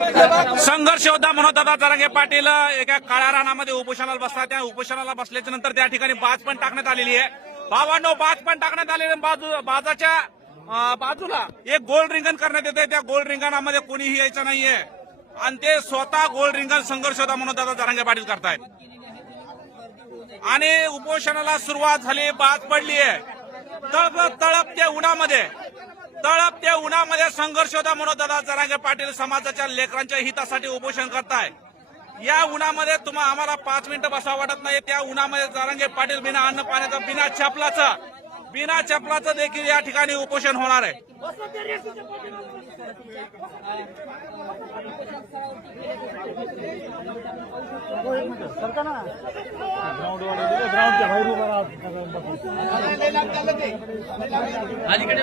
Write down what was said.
संघर्ष योद्धा मनोजदादा जरांगे पाटील एका काळ्या रानामध्ये उपोषणाला बसतात. त्या उपोषणाला बसल्याच्या नंतर त्या ठिकाणी बाज पण टाकण्यात आलेली आहे. भावांनो, बाज पण टाकण्यात आलेली बाजाच्या बाजूला एक गोल रिंगण करण्यात येते. त्या गोल रिंगणामध्ये कोणीही यायचं नाहीये आणि ते स्वतः गोल रिंगण संघर्ष योद्धा मनोजदादा जरांगे पाटील करतायत. आणि उपोषणाला सुरुवात झाली, बाज पडली आहे. तळपत्या उन्हामध्ये संघर्ष योद्धा मनोजदादा जरांगे पाटील समाजाच्या लेकरांच्या हितासाठी उपोषण करताय. या उन्हामध्ये आम्हाला 5 मिनिटं बसावं वाटत नाही. त्या उन्हामध्ये जरांगे पाटील बिना अन्न पाण्याचं, बिना चपलाचं देखील या ठिकाणी उपोषण होणार आहे. अलीकडे